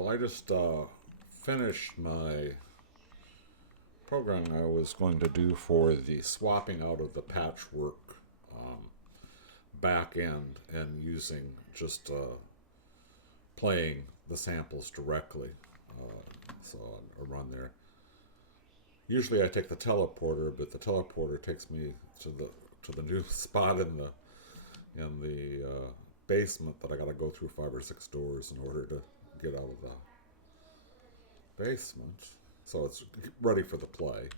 Well, I just finished my program I was going to do for the swapping out of the patchwork um, back end and using just playing the samples directly. So I run there. Usually I take the teleporter, but the teleporter takes me to the new spot in the basement that I got to go through 5 or 6 doors in order to get out of the basement. So it's ready for the play.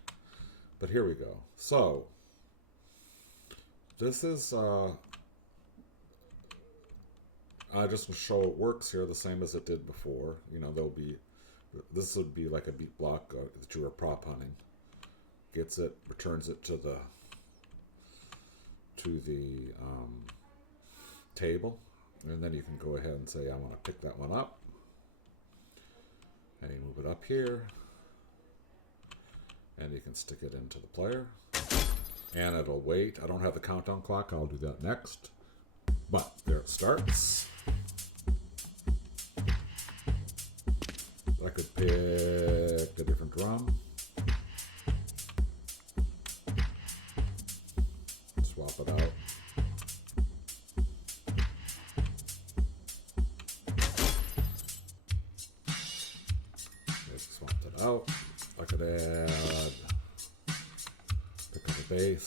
But here we go. So this is I just show it works here the same as it did before. You know, there'll be this would be like a beat block that you were prop hunting. Gets it, returns it to the table, and then you can go ahead and say I want to pick that one up, and you move it up here, and you can stick it into the player, and it'll wait. I don't have the countdown clock. I'll do that next, but there it starts. I could pick a different drum, swap it out. Just swapped it out. I could add, pick up a bass.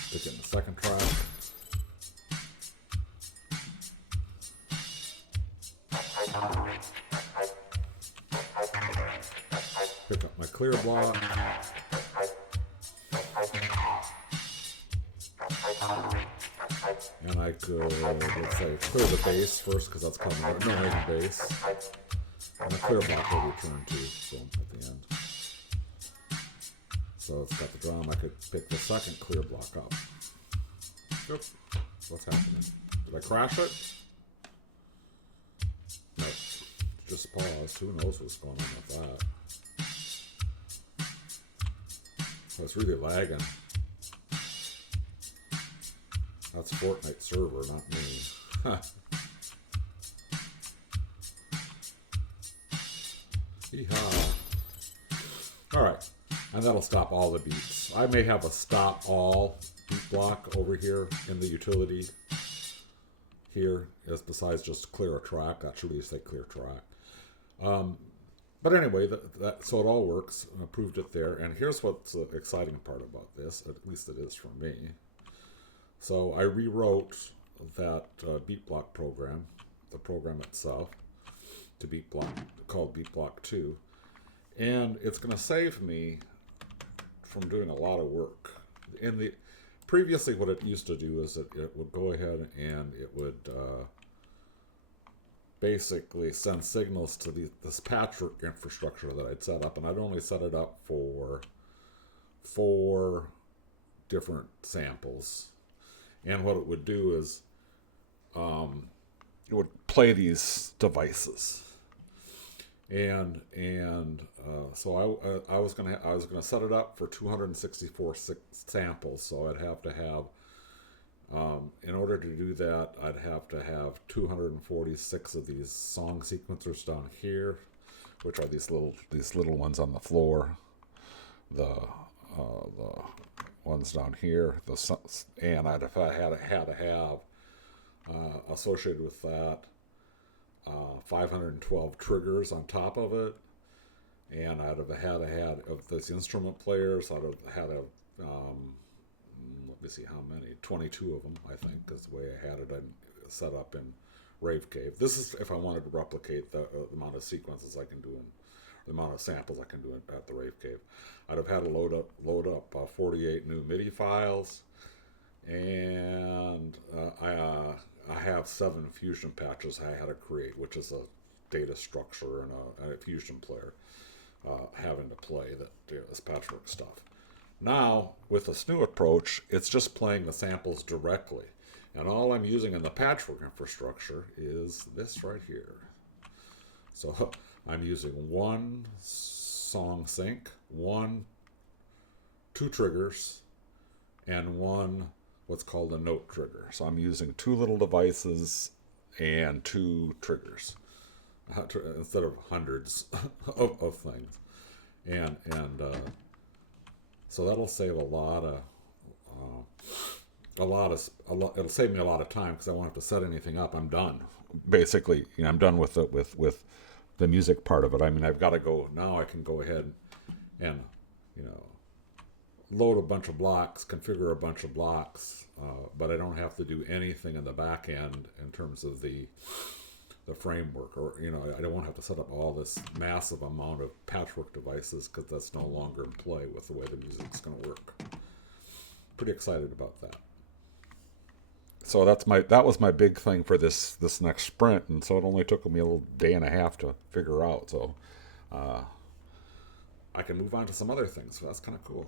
Stick it in the second track. Pick up my clear block. And I could, let's say, clear the bass first because that's coming out. No, maybe bass. And the clear block will return to, boom, at the end. So it's got the drum. I could pick the second clear block up. Yep. What's happening? Did I crash it? No. Just paused. Who knows what's going on with that? So it's really lagging. That's Fortnite server, not me. Yeehaw. Alright, and that'll stop all the beats. I may have a stop all beat block over here in the utility here, as besides just clear a track. That should really say clear track. But anyway, so it all works. I proved it there. And here's what's the exciting part about this, at least it is for me. So I rewrote that beat block program, the program itself, to beat block, called beat block 2. And it's going to save me from doing a lot of work. Previously what it used to do is it would go ahead and it would basically send signals to this patchwork infrastructure that I'd set up, and I'd only set it up for 4 different samples. And what it would do is it would play these devices, and so I was gonna set it up for 264 samples. So I'd have to have in order to do that, I'd have to have 246 of these song sequencers down here, which are these little ones on the floor. The ones down here, and I'd have had to have associated with that 512 triggers on top of it, and I'd have had of these instrument players. I'd have had let me see how many, 22 of them, I think, is the way I had it set up in Rave Cave. This is if I wanted to replicate the amount of sequences I can do the amount of samples I can do at the Rave Cave. I'd have had to load up 48 new MIDI files, and I have 7 fusion patches I had to create, which is a data structure and a fusion player having to play this patchwork stuff. Now, with this new approach, it's just playing the samples directly. And all I'm using in the patchwork infrastructure is this right here. So I'm using 1 song sync, 2 triggers, and 1 what's called a note trigger. So I'm using two little devices and two triggers instead of hundreds of things. And so that'll save a lot of it'll save me a lot of time because I won't have to set anything up. I'm done. Basically, I'm done with the music part of it. I mean, I've got to go now. I can go ahead and load a bunch of blocks, configure a bunch of blocks, but I don't have to do anything in the back end in terms of the framework, or I don't want to have to set up all this massive amount of patchwork devices because that's no longer in play with the way the music's going to work. Pretty excited about that. So that was my big thing for this next sprint, and so it only took me a little day and a half to figure out. So I can move on to some other things. So that's kind of cool.